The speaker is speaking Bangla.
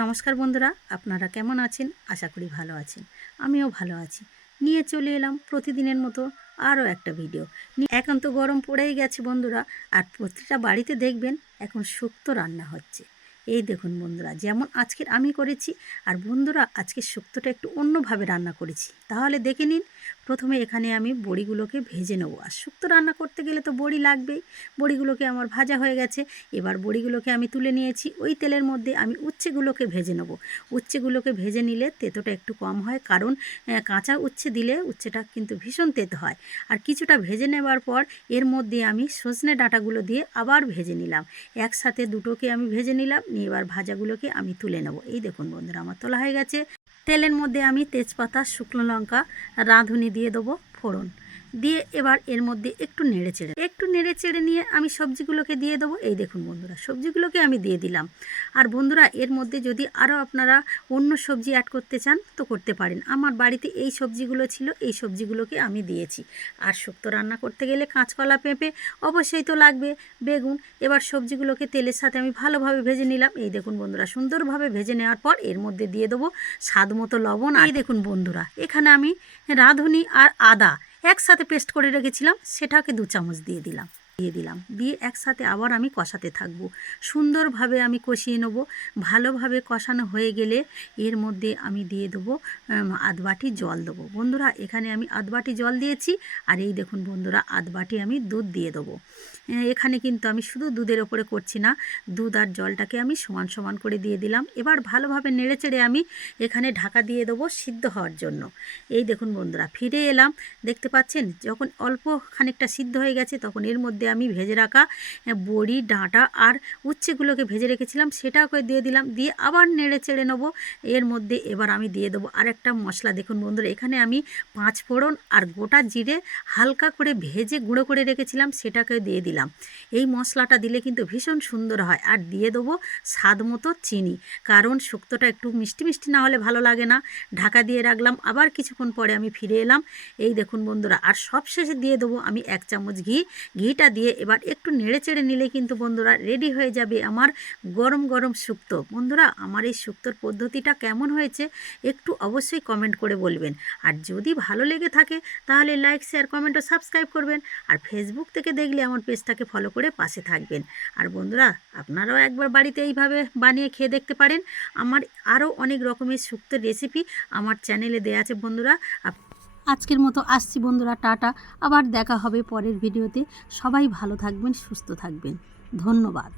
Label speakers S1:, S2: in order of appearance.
S1: নমস্কার বন্ধুরা, আপনারা কেমন আছেন? আশা করি ভালো আছেন। আমিও ভালো আছি। নিয়ে চলে এলাম প্রতিদিনের মতো আরও একটা ভিডিও। এখন তো গরম পড়েই গেছে বন্ধুরা, আর প্রতিটা বাড়িতে দেখবেন এখন শুক্তো রান্না হচ্ছে। এই দেখুন বন্ধুরা, যেমন আজকের আমি করেছি, আর বন্ধুরা আজকে শুক্তোটা একটু অন্যভাবে রান্না করেছি। তাহলে দেখে নিন প্রথমে এখানে আমি বড়িগুলোকে ভেজে নেব। আর শুক্তো রান্না করতে গেলে তো বড়ি লাগবেই। বড়িগুলোকে আমার ভাজা হয়ে গেছে। এবার বড়িগুলোকে আমি তুলে নিয়েছি। ওই তেলের মধ্যে আমি উচ্ছেগুলোকে ভেজে নেব। উচ্ছেগুলোকে ভেজে নিলে তেতোটা একটু কম হয়। কারণ কাঁচা উচ্ছে দিলে উচ্ছেটা কিন্তু ভীষণ তেতো হয়। আর কিছুটা ভেজে নেবার পর এর মধ্যে আমি সজনে ডাঁটাগুলো দিয়ে আবার ভেজে নিলাম। একসাথে দুটোকে আমি ভেজে নিলাম। নিয়ে এবার ভাজাগুলোকে আমি তুলে নেব। এই দেখুন বন্ধুরা, আমার তোলা হয়ে গেছে। তেলের মধ্যে আমি তেজপাতা শুকনো লঙ্কা রাঁধুনি দিয়ে দেবো। ফোড়ন। দিয়ে এবার এর মধ্যে একটু নেড়ে চেড়ে, একটু নেড়ে চেড়ে নিয়ে আমি সবজিগুলোকে দিয়ে দেবো। এই দেখুন বন্ধুরা, সবজিগুলোকে আমি দিয়ে দিলাম। আর বন্ধুরা, এর মধ্যে যদি আরও আপনারা অন্য সবজি অ্যাড করতে চান, তো করতে পারেন। আমার বাড়িতে এই সবজিগুলো ছিল, এই সবজিগুলোকে আমি দিয়েছি। আর শুক্তো রান্না করতে গেলে কাঁচকলা পেঁপে অবশ্যই তো লাগবে, বেগুন। এবার সবজিগুলোকে তেলের সাথে আমি ভালোভাবে ভেজে নিলাম। এই দেখুন বন্ধুরা, সুন্দরভাবে ভেজে নেওয়ার পর এর মধ্যে দিয়ে দেবো স্বাদ মতো লবণ। আর দেখুন বন্ধুরা, এখানে আমি রাঁধুনি আর আদা একসাথে পেস্ট করে রেখেছিলাম সেটাকে দু চামচ দিয়ে দিলাম। দিয়ে দিলাম। দিয়ে একসাথে আবার আমি কষাতে থাকব। সুন্দরভাবে আমি কষিয়ে নেব। ভালোভাবে কষানো হয়ে গেলে এর মধ্যে আমি দিয়ে দেবো উম, আধ বাটি জল দেবো। বন্ধুরা এখানে আমি আধ বাটি জল দিয়েছি আর এই দেখুন বন্ধুরা আধ বাটি আমি দুধ দিয়ে দেবো। এখানে কিন্তু আমি শুধু দুধের ওপরে করছি না দুধ আর জলটাকে আমি সমান সমান করে দিয়ে দিলাম। এবার ভালোভাবে নেড়ে চেড়ে আমি এখানে ঢাকা দিয়ে দেবো সিদ্ধ হওয়ার জন্য। এই দেখুন বন্ধুরা ফিরে এলাম। দেখতে পাচ্ছেন যখন অল্প খানিকটা সিদ্ধ হয়ে গেছে তখন এর মধ্যে আমি ভেজে রাখা বড়ি, ডাঁটা আর উচ্ছেগুলোকে ভেজে রেখেছিলাম সেটাকে দিয়ে দিলাম, দিয়ে আবার নেড়ে চেড়ে নেব। এর মধ্যে এবার আমি দিয়ে দেবো আর একটা মশলা। দেখুন বন্ধুরা, এখানে আমি পাঁচ ফোড়ন আর গোটা জিরে হালকা করে ভেজে গুঁড়ো করে রেখেছিলাম, সেটাকে দিয়ে দিলাম। এই মশলাটা দিলে কিন্তু ভীষণ সুন্দর হয়। আর দিয়ে দেবো স্বাদ মতো চিনি, কারণ শুক্তোটা একটু মিষ্টি মিষ্টি না হলে ভালো লাগে না। ঢাকা দিয়ে রাখলাম, আবার কিছুক্ষণ পরে আমি ফিরে এলাম। এই দেখুন বন্ধুরা, আর সবশেষে দিয়ে দেবো আমি এক চামচ ঘি। ঘিটা দিয়ে এবার একটু নেড়ে চেড়ে নিলে কিন্তু বন্ধুরা রেডি হয়ে যাবে আমার গরম গরম শুক্তো বন্ধুরা, আমার এই শুক্তোর পদ্ধতিটা কেমন হয়েছে একটু অবশ্যই কমেন্ট করে বলবেন। আর যদি ভালো লেগে থাকে, তাহলে লাইক শেয়ার কমেন্ট ও সাবস্ক্রাইব করবেন। আর ফেসবুক থেকে দেখলে আমার পেজটাকে ফলো করে পাশে থাকবেন। আর বন্ধুরা, আপনারাও একবার বাড়িতে এইভাবে বানিয়ে খেয়ে দেখতে পারেন। আমার আরও অনেক রকমের শুক্তোর রেসিপি আমার চ্যানেলে দেওয়া আছে। বন্ধুরা আজকের মতো আসছি বন্ধুরা, টাটা। আবার দেখা হবে পরের ভিডিওতে। সবাই ভালো থাকবেন, সুস্থ থাকবেন। ধন্যবাদ।